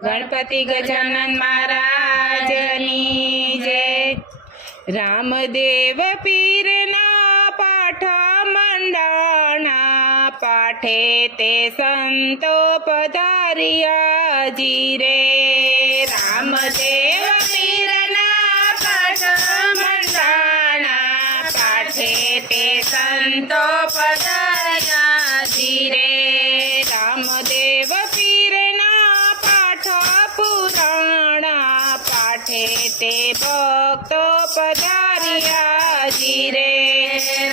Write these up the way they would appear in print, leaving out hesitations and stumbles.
ગણપતિ ગજાનન મહારાજની જય। રામદેવ પીરના પાઠા મંડાણા પાઠે તે સંતો પધાર્યા જી રે। રામદેવ પીરના પાઠા મંડાણા પાઠે તે સંતો પધાર્યા જી રે। રામદેવ પીરના પાઠા પુરાણા પાઠે તે ભક્તો પધાર્યા જી રે।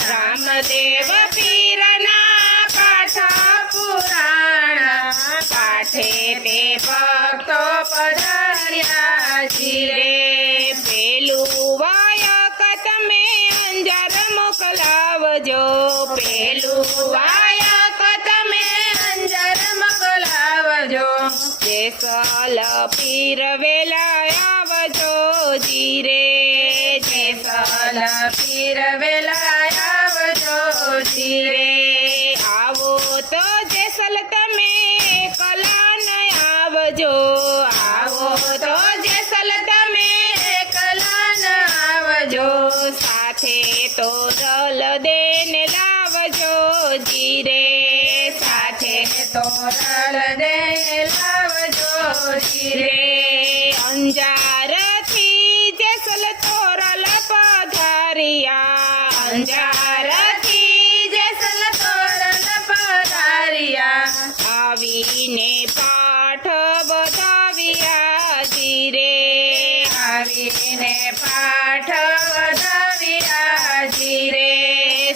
રામદેવ પીરના પાઠા પુરાણા પાઠે તે ભક્તો પધાર્યા જી રે। પેલું વાયક તમે અંજાર મોકલાવજો, પેલું વાયક તમે અંજાર મોકલાવજો, જેસલ પીર વેલા આવજો જી રે। જેસલ પીર વેલા આવજો જી રે। આવો તો જેસલ તમે કલા ન આવજો, આવો તો જેસલ તમે કલા ન આવજો, સાથે તો રલ દેને લાવજો જી રે। સાથે તો રલ દેને લાવજો જી રે। અંજારથી જેસલ તોરલ પધાર્યા, અંજારથી જેસલ તોરલ પધાર્યા, આવીને પાઠ વધાવ્યા જી રે। આવીને પાઠ વધાવ્યા જી રે।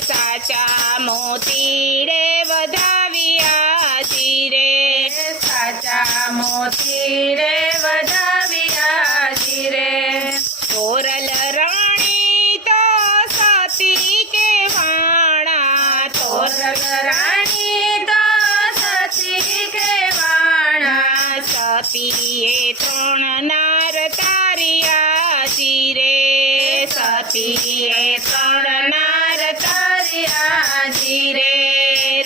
સાચા મોતીડે વધાવ્યા જી રે। સાચા મોતીડે વધાવ્યા જી રે। તોરલ રાણી તો સતી કેવાણા, તોરલ રાણી તો સતી કેવાણા, સતીએ ત્રણ નાર તાર્યા જી રે। સતીએ ત્રણ નાર તાર્યા જી રે।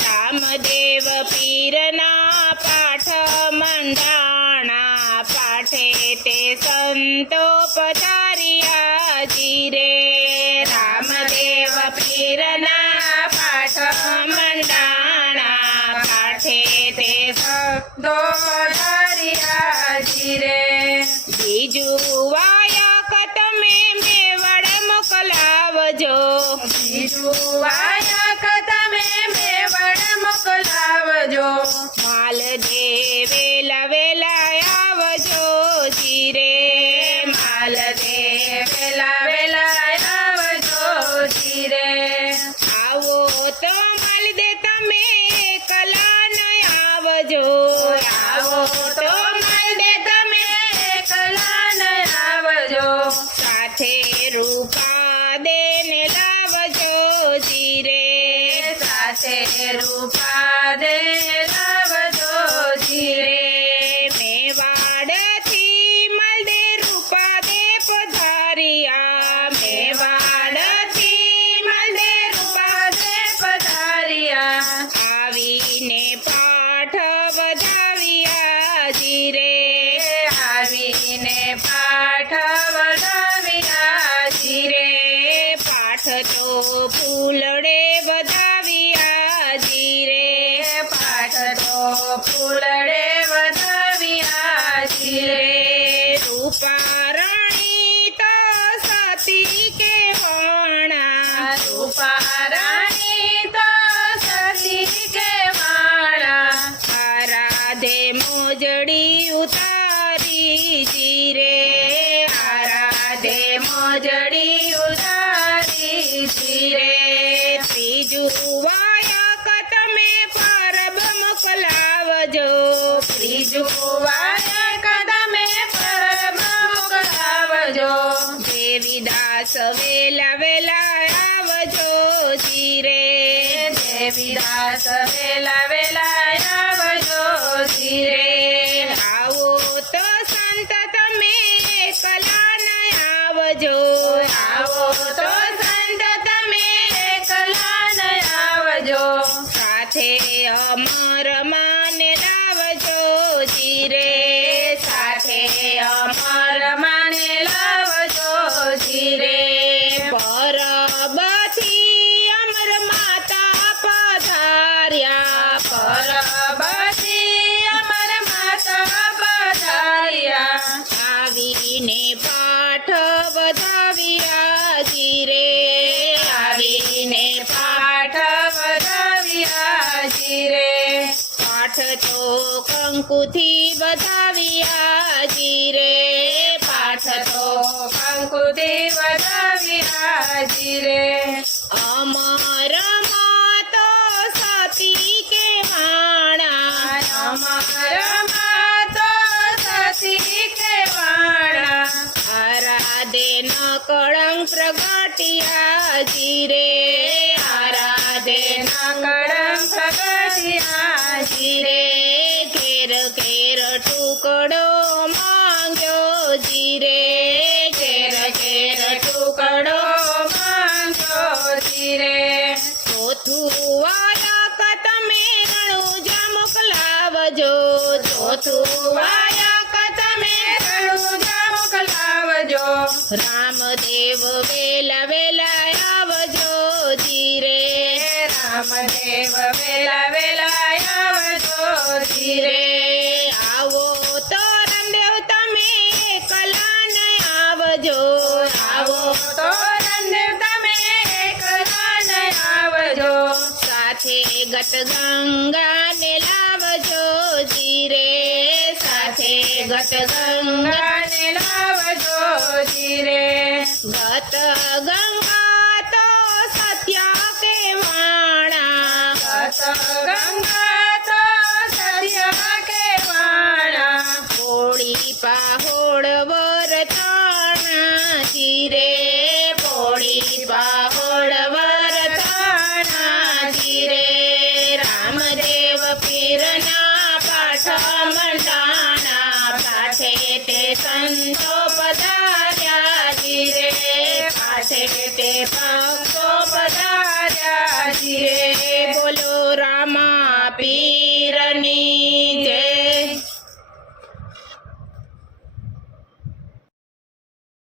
રામદેવ પીરના પાઠ મંડાણા પાઠે તે સંતો પધાર્યા જી રે। રામદેવ પીરના પાઠ મંડાણા પાઠે તે સંતો પધાર્યા જી રે। બીજું વાયક તમે મેવાડ મોકલાવજો, બીજું વાયક તમે મેવાડ મોકલાવજો, માલદેવ વેલા વેલા આવજો જી રે। માલદેવ વેલા વેલા આવજો જી રે। આવો તો માલદેવ તમે કલા ન આવજો, આવો તો માલદેવ તમે કલા ન આવજો, સાથે રૂપા દેને લાવજો જી રે। સાથે રૂપા દે લાવજો જી રે। મેવાડથી મલદે રૂપા દે પધાર્યા, મેવાડથી મલદે રૂપા દે પધાર્યા, આવીને પાઠ વધાવ્યા જી રે। આવીને પાઠ વધાવ્યા જી રે। પાઠ તો ફૂલડે વધાવ્યા જી રે। પાઠ તો ફૂલડે વધાવ્યા જી રે। રૂપા રાણી તો સતી કેવાણા, રૂપા રાણી તો સતી કેવાણા, આરાધે મોજડી ઉતારી જી રે। આરાધે મોજડી ઉતારી જી રે। ત્રીજું વાયક તમે પરબ મોકલાવજો, ત્રીજું વાયક તમે પરબ મોકલાવજો, દેવીદાસ વેલા વેલા આવજો જી રે। દેવીદાસ વેલા વેલા આવજો જી રે। આવો તો સંત તમે વધાવ્યાજી રે પાઠ તો કંકુથી વધાવ્યાજી રે અમરમાં તો સતી કે વાણા અમરમાં તો સતી કે વાણા આરાધે ન કળંક પ્રગટિયાજી રે આરાધે ન કળંક પ્રગટિયાજી રે ઘેર ઘેર ટુકડો માંગ્યો જી રે ઘેર ઘેર ટુકડો માંગ્યો જી રે ચોથું વાયક તમે રણુજા મોકલાવજો ચોથું વાયક તમે રણુજા મોકલાવજો રામદેવ વેલા વેલા આવજો જી રે રામદેવ વેલા વેલા આવજો જી રે આવો તો રામદેવ તમે એકલા ન આવજો આવો તો રામદેવ તમે એકલા ન આવજો સાથે ગત ગંગાને લાવજો જી રે સાથે ગત ગંગાને લાવજો જી રે ગત ગંગા તો સત્ય કે વાણા ગત ગંગા તો સત્ય કે વાણા પોળી પાહોળ વરતાણા જી રે પોળી પાહોળ વરતાણા જી રે રામદેવ પીરના પાઠ મંડાણા પાઠે તે સંતો પધાર્યા જી રે પાઠે તે